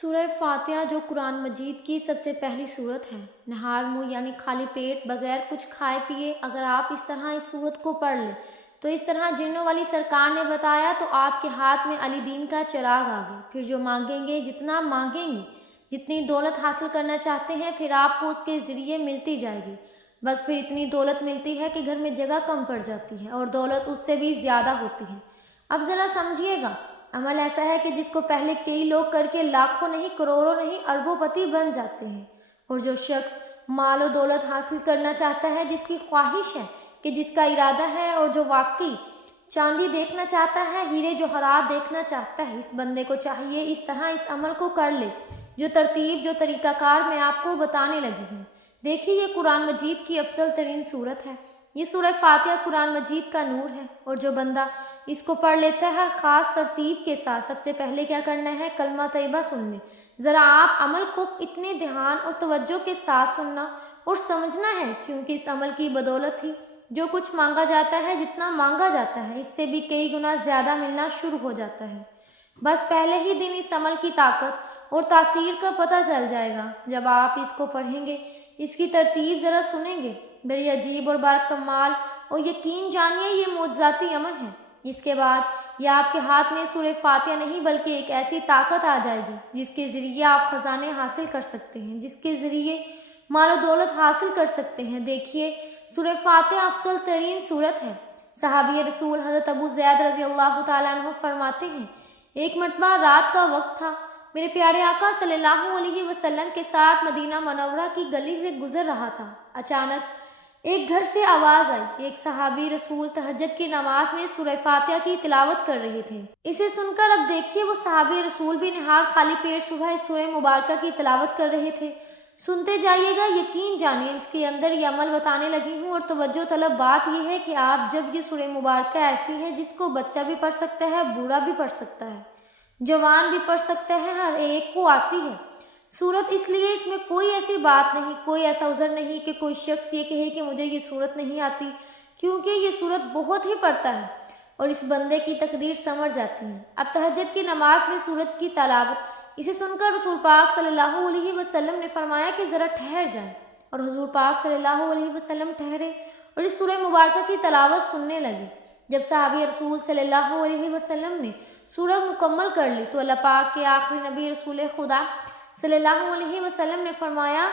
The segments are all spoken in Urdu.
سورہ فاتحہ جو قرآن مجید کی سب سے پہلی سورت ہے، نہار منہ یعنی خالی پیٹ بغیر کچھ کھائے پیے اگر آپ اس طرح اس سورت کو پڑھ لیں تو اس طرح جنوں والی سرکار نے بتایا تو آپ کے ہاتھ میں علی دین کا چراغ آ گیا۔ پھر جو مانگیں گے، جتنا مانگیں گے، جتنی دولت حاصل کرنا چاہتے ہیں، پھر آپ کو اس کے ذریعے ملتی جائے گی۔ بس پھر اتنی دولت ملتی ہے کہ گھر میں جگہ کم پڑ جاتی ہے اور دولت اس سے بھی زیادہ ہوتی ہے۔ اب ذرا سمجھیے گا، عمل ایسا ہے کہ جس کو پہلے کئی لوگ کر کے لاکھوں نہیں، کروڑوں نہیں، اربوں پتی بن جاتے ہیں۔ اور جو شخص مال و دولت حاصل کرنا چاہتا ہے، جس کی خواہش ہے، کہ جس کا ارادہ ہے اور جو واقعی چاندی دیکھنا چاہتا ہے، ہیرے جوہرات دیکھنا چاہتا ہے، اس بندے کو چاہیے اس طرح اس عمل کو کر لے جو ترتیب، جو طریقہ کار میں آپ کو بتانے لگی ہوں۔ دیکھیے، یہ قرآن مجید کی افضل ترین سورت ہے۔ یہ سورہ فاتحہ قرآن مجید کا نور ہے، اور جو بندہ اس کو پڑھ لیتا ہے خاص ترتیب کے ساتھ، سب سے پہلے کیا کرنا ہے؟ کلمہ طیبہ سن لیں۔ ذرا آپ عمل کو اتنے دھیان اور توجہ کے ساتھ سننا اور سمجھنا ہے، کیونکہ اس عمل کی بدولت ہی جو کچھ مانگا جاتا ہے، جتنا مانگا جاتا ہے، اس سے بھی کئی گنا زیادہ ملنا شروع ہو جاتا ہے۔ بس پہلے ہی دن اس عمل کی طاقت اور تاثیر کا پتہ چل جائے گا جب آپ اس کو پڑھیں گے، اس کی ترتیب ذرا سنیں گے۔ بڑی عجیب اور باکمال، اور یقین جانیے یہ معجزاتی عمل ہے۔ اس کے بعد یہ آپ کے ہاتھ میں سورہ فاتحہ نہیں بلکہ ایک ایسی طاقت آ جائے گی جس کے ذریعے آپ خزانے حاصل کر سکتے ہیں، جس کے ذریعے مال و دولت حاصل کر سکتے ہیں۔ دیکھیے، سورہ فاتحہ افضل ترین سورت ہے۔ صحابی رسول حضرت ابو زید رضی اللہ تعالیٰ عنہ فرماتے ہیں، ایک مرتبہ رات کا وقت تھا، میرے پیارے آقا صلی اللہ علیہ وسلم کے ساتھ مدینہ منورہ کی گلی سے گزر رہا تھا۔ اچانک ایک گھر سے آواز آئی۔ ایک صحابی رسول تہجد کی نماز میں سورہ فاتحہ کی تلاوت کر رہے تھے۔ اسے سن کر اب دیکھیے، وہ صحابی رسول بھی نہار خالی پیٹ صبح اس سورہ مبارکہ کی تلاوت کر رہے تھے۔ سنتے جائیے گا، یقین جانیے اس کے اندر یہ عمل بتانے لگی ہوں، اور توجہ طلب بات یہ ہے کہ آپ جب یہ سورہ مبارکہ ایسی ہے جس کو بچہ بھی پڑھ سکتا ہے، بوڑھا بھی پڑھ سکتا ہے، جوان بھی پڑھ سکتا ہے، ہر ایک کو آتی ہے سورت، اس لیے اس میں کوئی ایسی بات نہیں، کوئی ایسا عذر نہیں کہ کوئی شخص یہ کہے کہ مجھے یہ سورت نہیں آتی، کیونکہ یہ سورت بہت ہی پڑھتا ہے اور اس بندے کی تقدیر سمجھ جاتی ہے۔ اب تہجد کی نماز میں سورت کی تلاوت، اسے سن کر رسول پاک صلی اللہ علیہ وسلم نے فرمایا کہ ذرا ٹھہر جائیں، اور حضور پاک صلی اللہ علیہ وسلم ٹھہرے اور اس سورہ مبارکہ کی تلاوت سننے لگے۔ جب صحابی رسول صلی اللہ علیہ وسلم نے سورہ مکمل کر لی تو اللہ پاک کے آخری نبی رسول خدا صلی اللہ علیہ وسلم نے فرمایا،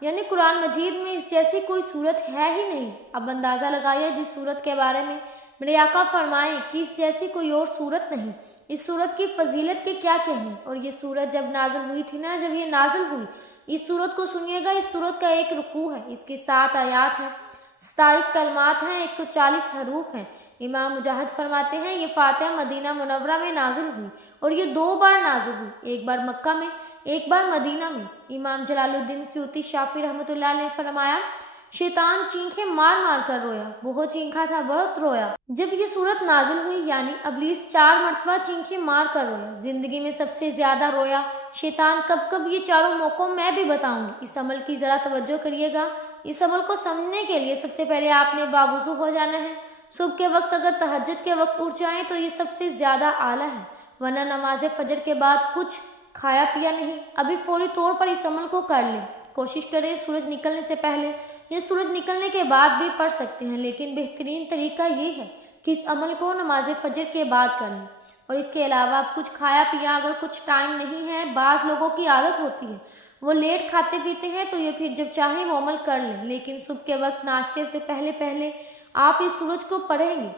یعنی قرآن مجید میں اس جیسی کوئی صورت ہے ہی نہیں۔ اب اندازہ لگائیے جس صورت کے بارے میں میرے آقا فرمائیں کہ اس جیسی کوئی اور صورت نہیں، اس صورت کی فضیلت کے کیا کہنے۔ اور یہ صورت جب نازل ہوئی تھی نا، جب یہ نازل ہوئی، اس صورت کو سنیے گا، اس صورت کا ایک رکوع ہے، اس کی 7 آیات ہیں، 27 کلمات ہیں، 140 حروف ہیں۔ امام مجاہد فرماتے ہیں یہ فاتحہ مدینہ منورہ میں نازل ہوئی، اور یہ 2 بار نازل ہوئی، ایک بار مکہ میں، ایک بار مدینہ میں۔ امام جلال الدین سیوطی شافعی رحمۃ اللہ علیہ نے فرمایا، شیطان چینخیں مار مار کر رویا، بہت چینخا تھا، بہت رویا۔ جب یہ صورت نازل ہوئی، یعنی ابلیس 4 مرتبہ چینخیں مار کر رویا، زندگی میں سب سے زیادہ رویا شیطان۔ کب یہ چاروں موقعوں میں بھی بتاؤں گی۔ اس عمل کی ذرا توجہ کریے گا۔ اس عمل کو سمجھنے کے لیے سب سے پہلے آپ نے باوضو ہو جانا ہے۔ صبح کے وقت اگر تہجد کے وقت اٹھ جائیں تو یہ سب سے زیادہ اعلیٰ ہے، ورنہ نماز فجر کے بعد کچھ کھایا پیا نہیں، ابھی فوری طور پر اس عمل کو کر لیں۔ کوشش کریں سورج نکلنے سے پہلے یا سورج نکلنے کے بعد بھی پڑھ سکتے ہیں، لیکن بہترین طریقہ یہ ہے کہ اس عمل کو نماز فجر کے بعد کر لیں۔ اور اس کے علاوہ آپ کچھ کھایا پیا اگر کچھ ٹائم نہیں ہے، بعض لوگوں کی عادت ہوتی ہے وہ لیٹ کھاتے پیتے ہیں، تو یہ پھر جب چاہیں وہ عمل کر لیں، لیکن صبح کے وقت ناشتے سے پہلے آپ اس سورج کو پڑھیں گے،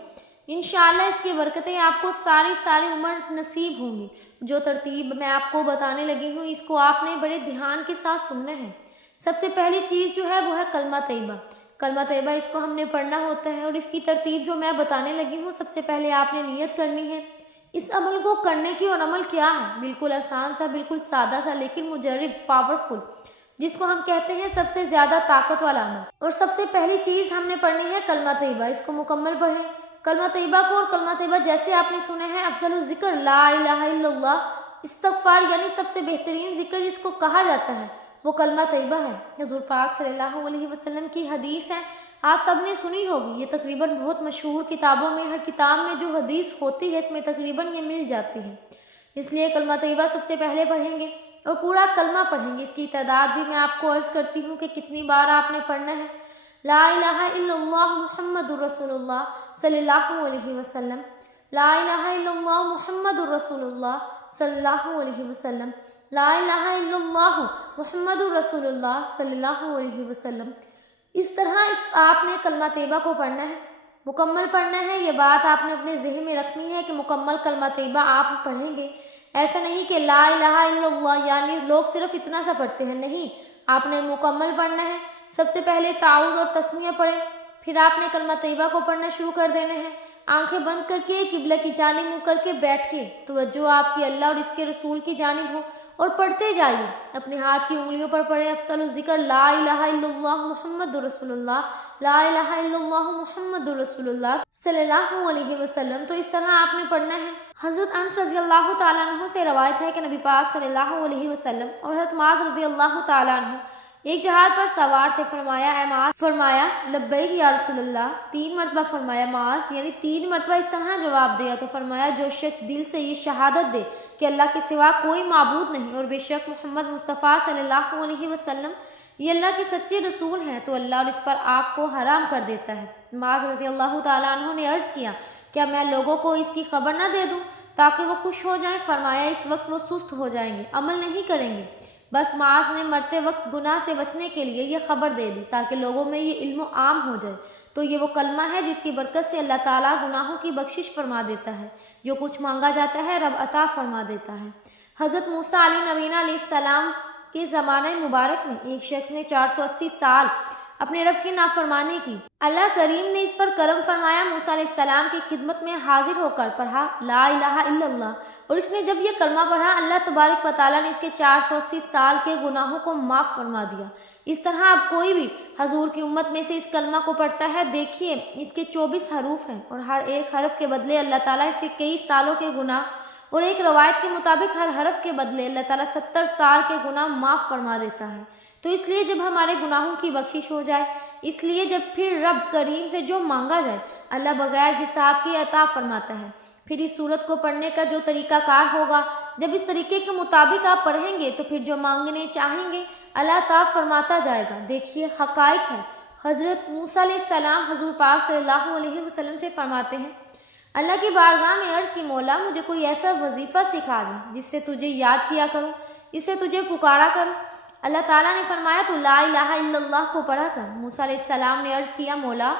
انشاءاللہ اس کی برکتیں آپ کو ساری عمر نصیب ہوں گی۔ جو ترتیب میں آپ کو بتانے لگی ہوں، اس کو آپ نے بڑے دھیان کے ساتھ سننا ہے۔ سب سے پہلی چیز جو ہے وہ ہے کلمہ طیبہ۔ کلمہ طیبہ اس کو ہم نے پڑھنا ہوتا ہے، اور اس کی ترتیب جو میں بتانے لگی ہوں، سب سے پہلے آپ نے نیت کرنی ہے اس عمل کو کرنے کی۔ اور عمل کیا ہے؟ بالکل آسان سا، بالکل سادہ سا، لیکن مجرب، پاورفل، جس کو ہم کہتے ہیں سب سے زیادہ طاقت والا عمل۔ اور سب سے پہلی چیز ہم نے پڑھنی ہے کلمہ طیبہ، اس کو مکمل پڑھیں کلمہ طیبہ کو۔ اور کلمہ طیبہ جیسے آپ نے سنا ہے، افضل الذکر لا الہ الا اللہ، استغفار، یعنی سب سے بہترین ذکر جس کو کہا جاتا ہے وہ کلمہ طیبہ ہے۔ حضور پاک صلی اللہ علیہ وسلم کی حدیث ہے، آپ سب نے سنی ہوگی، یہ تقریباً بہت مشہور کتابوں میں، ہر کتاب میں جو حدیث ہوتی ہے اس میں تقریباً یہ مل جاتی ہے، اس لیے کلمہ طیبہ سب سے پہلے پڑھیں گے۔ اور پورا کلمہ پڑھیں گے۔ اس کی تعداد بھی میں آپ کو عرض کرتی ہوں کہ کتنی بار آپ نے پڑھنا ہے۔ لا الہ الا اللہ محمد رسول اللہ صلی اللہ علیہ وسلم، لا الہ الا اللہ محمد رسول اللہ صلی اللہ علیہ وسلم، لا الہ الا اللہ محمد رسول اللہ صلی اللہ علیہ وسلم۔ اس طرح آپ نے کلمہ طیبہ کو پڑھنا ہے، مکمل پڑھنا ہے۔ یہ بات آپ نے اپنے ذہن میں رکھنی ہے کہ مکمل کلمہ طیبہ آپ پڑھیں گے۔ ایسا نہیں کہ لا الہ الا اللہ یعنی لوگ صرف اتنا سا پڑھتے ہیں، نہیں، آپ نے مکمل پڑھنا ہے۔ سب سے پہلے تعوذ اور تسمیہ پڑھیں، پھر آپ نے کلمہ طیبہ کو پڑھنا شروع کر دینا ہے۔ آنکھیں بند کر کے قبلہ کی جانب منہ کر کے بیٹھیے، توجہ آپ کی اللہ اور اس کے رسول کی جانب ہو اور پڑھتے جائیے۔ اپنے ہاتھ کی انگلیوں پر پڑھیں افضل الذکر لا الہ الا اللہ محمد رسول اللہ، لا الہ الا اللہ محمد رسول اللہ صلی اللہ علیہ وسلم۔ تو اس طرح آپ نے پڑھنا ہے۔ حضرت انس رضی اللہ تعالیٰ عنہ سے روایت ہے کہ نبی پاک صلی اللہ علیہ وسلم اور حضرت معاذ رضی اللہ تعالیٰ عنہ ایک جہاد پر سوار تھے۔ فرمایا اے معاذ، فرمایا لبیک یا رسول اللہ، 3 مرتبہ فرمایا معاذ، یعنی 3 مرتبہ اس طرح جواب دیا تو فرمایا جو شخص دل سے یہ شہادت دے کہ اللہ کے سوا کوئی معبود نہیں اور بے شک محمد مصطفیٰ صلی اللہ علیہ وسلم یہ اللہ کے سچے رسول ہیں، تو اللہ اور اس پر آگ کو حرام کر دیتا ہے۔ معاذ رضی اللہ تعالیٰ عنہ نے عرض کیا کیا میں لوگوں کو اس کی خبر نہ دے دوں تاکہ وہ خوش ہو جائیں؟ فرمایا اس وقت وہ سست ہو جائیں گے، عمل نہیں کریں گے۔ بس معاذ نے مرتے وقت گناہ سے بچنے کے لیے یہ خبر دے دی تاکہ لوگوں میں یہ علم عام ہو جائے۔ تو یہ وہ کلمہ ہے جس کی برکت سے اللہ تعالیٰ گناہوں کی بخشش فرما دیتا ہے، جو کچھ مانگا جاتا ہے رب عطا فرما دیتا ہے۔ حضرت موسیٰ علیہ نبینا علیہ السلام کے زمانہ مبارک میں ایک شخص نے 480 سال اپنے رب کی نافرمانی کی۔ اللہ کریم نے اس پر کرم فرمایا، موسیٰ علیہ السلام کی خدمت میں حاضر ہو کر پڑھا لا الہ الا اللہ، اور اس نے جب یہ کلمہ پڑھا اللہ تبارک و تعالیٰ نے اس کے 480 سال کے گناہوں کو معاف فرما دیا۔ اس طرح اب کوئی بھی حضور کی امت میں سے اس کلمہ کو پڑھتا ہے، دیکھیے اس کے 24 حروف ہیں اور ہر ایک حرف کے بدلے اللہ تعالیٰ اس کے کئی سالوں کے گناہ، اور ایک روایت کے مطابق ہر حرف کے بدلے اللہ تعالیٰ 70 سال کے گناہ معاف فرما دیتا ہے۔ تو اس لیے جب ہمارے گناہوں کی بخشش ہو جائے، اس لیے جب پھر رب کریم سے جو مانگا جائے اللہ بغیر حساب کے عطا فرماتا ہے۔ پھر اس سورت کو پڑھنے کا جو طریقہ کار ہوگا، جب اس طریقے کے مطابق آپ پڑھیں گے تو پھر جو مانگنے چاہیں گے اللہ عطا فرماتا جائے گا۔ دیکھیے حقائق ہے۔ حضرت موسیٰ علیہ السلام حضور پاک صلی اللہ علیہ وسلم سے فرماتے ہیں اللہ کی بارگاہ میں عرض کی مولا مجھے کوئی ایسا وظیفہ سکھا دے جس سے تجھے یاد کیا کروں، اس سے تجھے پکارا کروں۔ اللہ تعالیٰ نے فرمایا تو لا الہ الا اللہ کو پڑھا کر۔ موسیٰ علیہ السلام نے عرض کیا مولا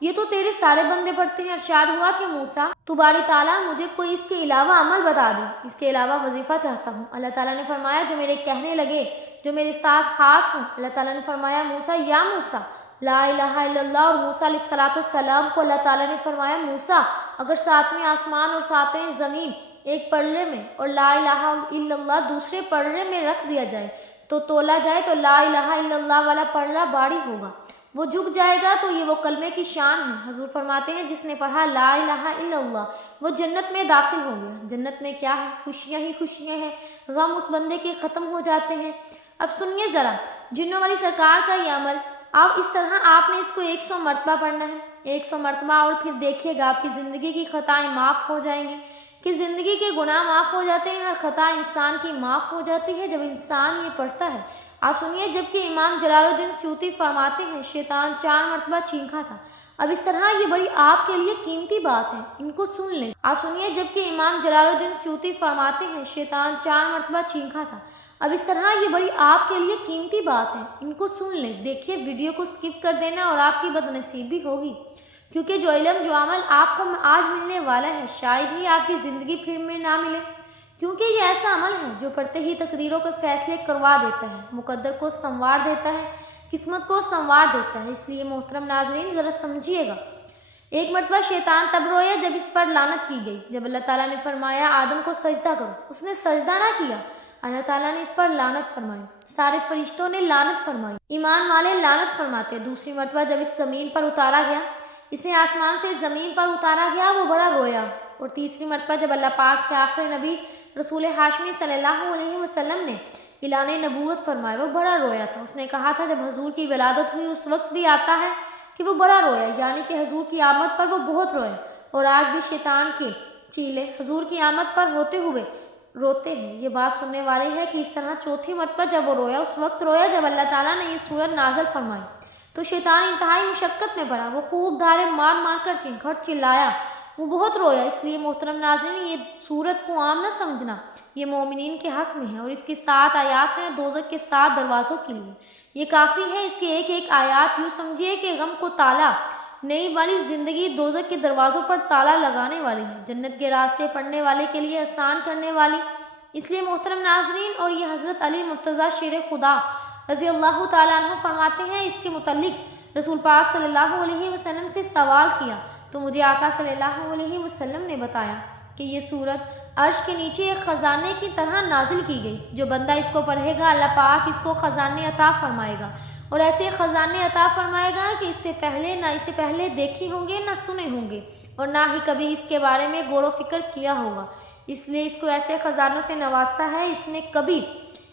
یہ تو تیرے سارے بندے پڑھتے ہیں۔ ارشاد ہوا کہ موسیٰ تو باری تعالیٰ مجھے کوئی اس کے علاوہ عمل بتا دے، اس کے علاوہ وظیفہ چاہتا ہوں۔ اللہ تعالیٰ نے فرمایا جو میرے کہنے لگے، جو میرے ساتھ خاص ہوں۔ اللہ تعالیٰ نے فرمایا موسیٰ یا موسیٰ لا الہ الا اللہ، اور موسیٰ علیہ السلام کو اللہ تعالیٰ نے فرمایا موسیٰ اگر 7ویں آسمان اور 7ویں زمین ایک پلڑے میں اور لا الہ الا اللہ دوسرے پلڑے میں رکھ دیا جائے تو تولا جائے تو لا الہ الا اللہ والا پلڑا بھاری ہوگا، وہ جھک جائے گا۔ تو یہ وہ کلمے کی شان ہے۔ حضور فرماتے ہیں جس نے پڑھا لا الہ الا اللہ وہ جنت میں داخل ہو گیا۔ جنت میں کیا ہے؟ خوشیاں ہی خوشیاں ہیں، غم اس بندے کے ختم ہو جاتے ہیں۔ اب سنیے ذرا جنوں والی سرکار کا یہ عمل، آپ اس طرح آپ نے اس کو 100 مرتبہ پڑھنا ہے، 100 مرتبہ، اور پھر دیکھیے گا آپ کی زندگی کی خطائیں معاف ہو جائیں گی، کہ زندگی کے گناہ معاف ہو جاتے ہیں، ہر خطا انسان کی معاف ہو جاتی ہے جب انسان یہ پڑھتا ہے۔ آپ سنیے جبکہ امام جلال الدین سیوطی فرماتے ہیں شیطان 4 مرتبہ چینکا تھا۔ اب اس طرح یہ بڑی آپ کے لیے قیمتی بات ہے، ان کو سن لیں۔ آپ سنیے جبکہ امام جلال الدین سیوطی فرماتے ہیں شیطان 4 مرتبہ چینکا تھا۔ اب اس طرح یہ بڑی آپ کے لیے قیمتی بات ہے، ان کو سن لیں۔ دیکھیے ویڈیو کو سکپ کر دینا اور آپ کی بدنصیبی ہوگی، کیونکہ جو علم جو عمل آپ کو آج ملنے والا ہے شاید ہی آپ کی زندگی پھر میں نہ ملے، کیونکہ یہ ایسا عمل ہے جو پڑھتے ہی تقدیروں کے فیصلے کروا دیتا ہے، مقدر کو سنوار دیتا ہے، قسمت کو سنوار دیتا ہے۔ اس لیے محترم ناظرین ذرا سمجھیے گا۔ ایک مرتبہ شیطان تب رویا جب اس پر لعنت کی گئی، جب اللہ تعالیٰ نے فرمایا آدم کو سجدہ کرو، اس نے سجدہ نہ کیا، اللہ تعالیٰ نے اس پر لعنت فرمائی، سارے فرشتوں نے لعنت فرمائی، ایمان والے لعنت فرماتے۔ دوسری مرتبہ جب اس زمین پر اتارا گیا، اسے آسمان سے زمین پر اتارا گیا، وہ بڑا رویا۔ اور تیسری مرتبہ جب اللہ پاک کے آخری نبی رسول ہاشمی صلی اللہ علیہ وسلم نے اعلان نبوت فرمایا، وہ بڑا رویا تھا۔ اس نے کہا تھا جب حضور کی ولادت ہوئی اس وقت بھی آتا ہے کہ وہ بڑا رویا، یعنی کہ حضور کی آمد پر وہ بہت رویا۔ اور آج بھی شیطان کے چیلے حضور کی آمد پر ہوتے ہوئے روتے ہیں۔ یہ بات سننے والے ہے کہ اس طرح چوتھی مرتبہ جب وہ رویا، اس وقت رویا جب اللہ تعالیٰ نے یہ سورت نازل فرمائی تو شیطان انتہائی مشقت میں پڑا، وہ خوب دھاڑے مار مار کر چلایا، وہ بہت رویا۔ اس لیے محترم ناظرین، یہ سورت کو عام نہ سمجھنا، یہ مومنین کے حق میں ہے، اور اس کی 7 آیات ہیں دوزخ کے 7 دروازوں کے لیے۔ یہ کافی ہے، اس کی ایک ایک آیات یوں سمجھیے کہ غم کو تالا نئی والی زندگی دوزخ کے دروازوں پر تالا لگانے والی ہے، جنت کے راستے پڑھنے والے کے لیے آسان کرنے والی۔ اس لیے محترم ناظرین، اور یہ حضرت علی مرتضیٰ شیر خدا رضی اللہ تعالیٰ عنہ فرماتے ہیں، اس کے متعلق رسول پاک صلی اللہ علیہ وسلم سے سوال کیا تو مجھے آقا صلی اللہ علیہ وسلم نے بتایا کہ یہ سورت عرش کے نیچے ایک خزانے کی طرح نازل کی گئی، جو بندہ اس کو پڑھے گا اللہ پاک اس کو خزانے عطا فرمائے گا، اور ایسے خزانے عطا فرمائے گا کہ اس سے پہلے دیکھے ہوں گے نہ سنے ہوں گے، اور نہ ہی کبھی اس کے بارے میں غور و فکر کیا ہوگا۔ اس لیے اس کو ایسے خزانوں سے نوازتا ہے اس نے کبھی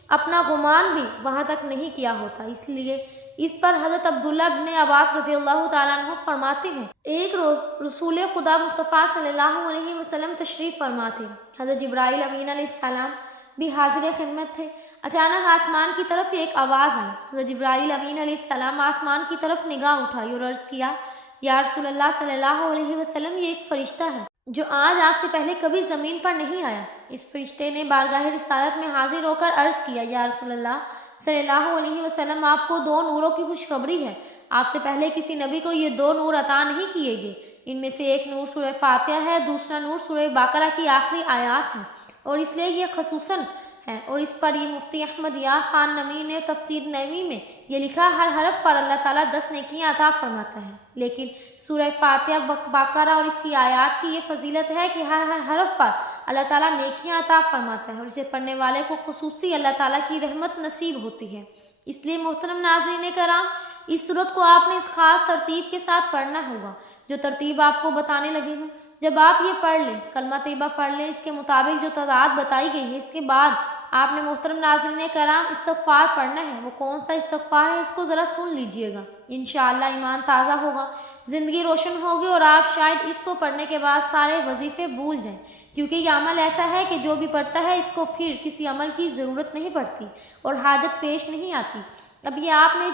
اپنا گمان بھی وہاں تک نہیں کیا ہوتا۔ اس لیے اس پر حضرت عبداللہ بن عباس رضی اللہ تعالیٰ عنہ فرماتے ہیں، ایک روز رسول خدا مصطفیٰ صلی اللہ علیہ وسلم تشریف فرما تھے، حضرت جبرائیل امین علیہ السلام بھی حاضر خدمت تھے۔ اچانک آسمان کی طرف ایک آواز آئی، حضرت جبرائیل امین علیہ السلام آسمان کی طرف نگاہ اٹھائی اور عرض کیا، یا رسول اللہ صلی اللہ علیہ وسلم، یہ ایک فرشتہ ہے جو آج آپ سے پہلے کبھی زمین پر نہیں آیا۔ اس فرشتے نے بارگاہ رسالت میں حاضر ہو کر عرض کیا، یا رسول اللہ صلی اللہ علیہ وسلم، آپ کو 2 نوروں کی خوشخبری ہے، آپ سے پہلے کسی نبی کو یہ 2 نور عطا نہیں کیے گئے۔ ان میں سے ایک نور سورہ فاتحہ ہے، دوسرا نور سورہ بقرہ کی آخری آیات ہیں، اور اس لیے یہ خصوصاً ہے، اور اس پر یہ مفتی احمد یار خان نمی نے تفسیر نوی میں یہ لکھا، ہر حرف پر اللہ تعالیٰ 10 نیکیاں عطا فرماتا ہے۔ لیکن سورہ فاتحہ بقرہ اور اس کی آیات کی یہ فضیلت ہے کہ ہر حرف پر اللہ تعالیٰ نیکیاں عطا فرماتا ہے، اور اسے پڑھنے والے کو خصوصی اللہ تعالیٰ کی رحمت نصیب ہوتی ہے۔ اس لیے محترم ناظرین کرام، اس سورت کو آپ نے اس خاص ترتیب کے ساتھ پڑھنا ہوگا جو ترتیب آپ کو بتانے لگی ہوں۔ جب آپ یہ پڑھ لیں، کلمہ طیبہ پڑھ لیں، اس کے مطابق جو تعداد بتائی گئی ہے، اس کے بعد آپ نے محترم ناظرین کرام استغفار پڑھنا ہے۔ وہ کون سا استغفار ہے، اس کو ذرا سن لیجئے گا، انشاءاللہ ایمان تازہ ہوگا، زندگی روشن ہوگی، اور آپ شاید اس کو پڑھنے کے بعد سارے وظیفے بھول جائیں، کیونکہ یہ عمل ایسا ہے کہ جو بھی پڑھتا ہے اس کو پھر کسی عمل کی ضرورت نہیں پڑتی اور حاجت پیش نہیں آتی۔ اب یہ آپ نے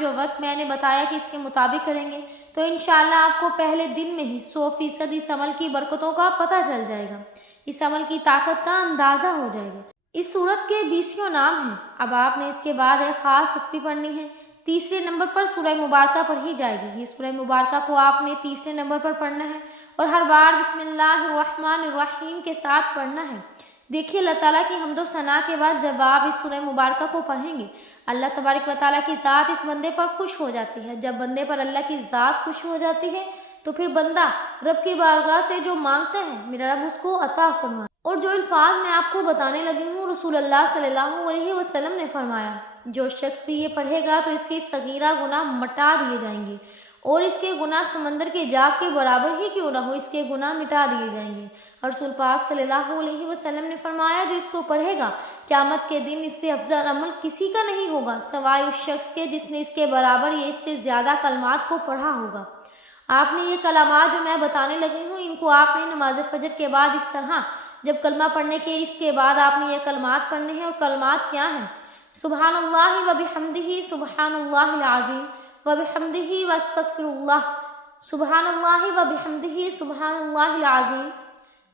جو وقت میں نے بتایا کہ اس کے مطابق کریں گے تو انشاءاللہ آپ کو پہلے دن میں ہی 100% اس عمل کی برکتوں کا پتہ چل جائے گا، اس عمل کی طاقت کا اندازہ ہو جائے گا۔ اس سورت کے 20 نام ہیں۔ اب آپ نے اس کے بعد ایک خاص تسبیح پڑھنی ہے۔ تیسرے نمبر پر سورہ مبارکہ پڑھی جائے گی۔ یہ سورہ مبارکہ کو آپ نے تیسرے نمبر پر پڑھنا ہے، اور ہر بار بسم اللہ الرحمن الرحیم کے ساتھ پڑھنا ہے۔ دیکھیے، اللہ تعالیٰ کی حمد و ثنا کے بعد جب آپ اس سورہ مبارکہ کو پڑھیں گے، اللہ تبارک و تعالیٰ کی ذات اس بندے پر خوش ہو جاتی ہے۔ جب بندے پر اللہ کی ذات خوش ہو جاتی ہے تو پھر بندہ رب کی بارگاہ سے جو مانگتا ہے، میرا رب اس کو عطا فرماتا ہے۔ اور جو الفاظ میں آپ کو بتانے لگی ہوں، رسول اللہ صلی اللہ علیہ وسلم نے فرمایا، جو شخص بھی یہ پڑھے گا تو اس کے صغیرہ گناہ مٹا دیے جائیں گے، اور اس کے گناہ سمندر کے جاگ کے برابر ہی کیوں نہ ہو، اس کے گناہ مٹا دیے جائیں گے۔ رسول پاک صلی اللہ علیہ وسلم نے فرمایا، جو اس کو پڑھے گا قیامت کے دن اس سے افضل عمل کسی کا نہیں ہوگا سوائے اس شخص کے جس نے اس کے برابر یا اس سے زیادہ کلمات کو پڑھا ہوگا۔ آپ نے یہ کلمات جو میں بتانے لگی ہوں، ان کو آپ نے نماز فجر کے بعد اس طرح جب کلمہ پڑھنے کے اس کے بعد آپ نے یہ کلمات پڑھنے ہیں، اور کلمات کیا ہیں؟ سبحان اللہ و بحمدہ سبحان اللہ العظیم و بحمدہ واستغفر اللہ، سبحان اللہ و بحمدہ سبحان اللہ العظیم،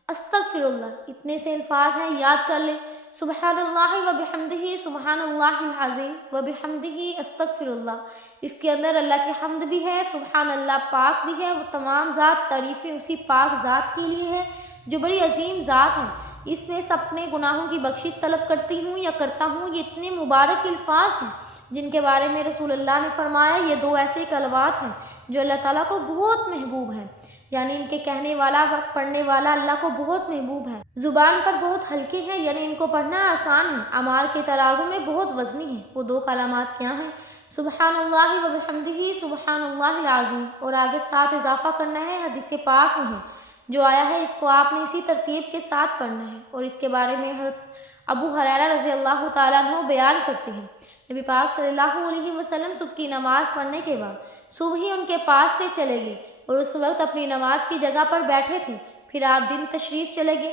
استغفر اللہ۔ اتنے سے الفاظ ہیں، یاد کر لیں، سبحان اللہ و بحمدہ سبحان اللہ العظیم و بحمدہ استغفر اللہ۔ اس کے اندر اللہ کی حمد بھی ہے، سبحان اللہ پاک بھی ہے، وہ تمام ذات تعریفیں اسی پاک ذات کے لیے ہے جو بڑی عظیم ذات ہے۔ اس میں اپنے گناہوں کی بخشش طلب کرتی ہوں یا کرتا ہوں، یہ اتنے مبارک الفاظ ہیں جن کے بارے میں رسول اللہ نے فرمایا، یہ 2 ایسے کلمات ہیں جو اللہ تعالیٰ کو بہت محبوب ہیں، یعنی ان کے کہنے والا پڑھنے والا اللہ کو بہت محبوب ہے، زبان پر بہت ہلکے ہیں، یعنی ان کو پڑھنا آسان ہے، اعمال کے ترازو میں بہت وزنی ہیں۔ وہ 2 کلمات کیا ہیں؟ سبحان اللہ و بحمدہ سبحان اللہ العظیم، اور آگے ساتھ اضافہ کرنا ہے، حدیث پاک میں ہے جو آیا ہے، اس کو آپ نے اسی ترتیب کے ساتھ پڑھنا ہے۔ اور اس کے بارے میں حضرت ابو ہریرہ رضی اللہ تعالیٰ عنہ بیان کرتے ہیں، نبی پاک صلی اللہ علیہ وسلم صبح کی نماز پڑھنے کے بعد صبح ہی ان کے پاس سے چلے گئے، اور اس وقت اپنی نماز کی جگہ پر بیٹھے تھے۔ پھر آپ دن تشریف چلے گئے،